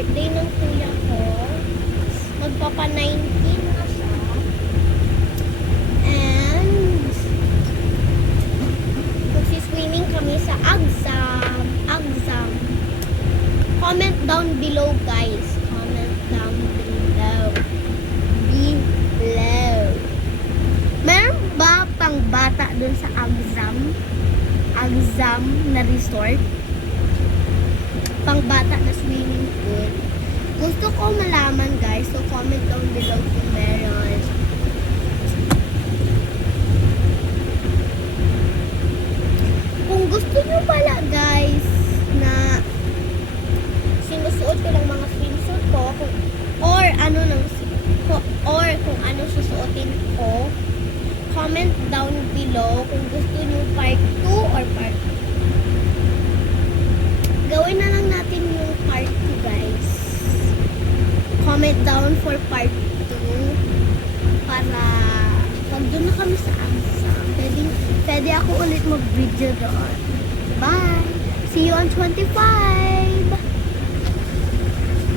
birthday ng kuya ko. Magpapa-19 na siya. And magsiswimming kami sa Agsam. Comment down below, guys. Comment down below. Meron ba pang bata dun sa Agsam na resort? Pang bata na swimming pool? Gusto ko malaman, guys. So, comment down below kung meron. Kung gusto nyo pala, guys, na sinusuot ko ng mga swimsuit ko, or kung ano susuotin ko, comment down below kung gusto nyo part 2 or part 3. Gawin na lang natin yung part 2, guys. Comment down for part 2 para pag doon na kami sa Amsa, pwede ako ulit mag-video doon. Bye! See you on 25!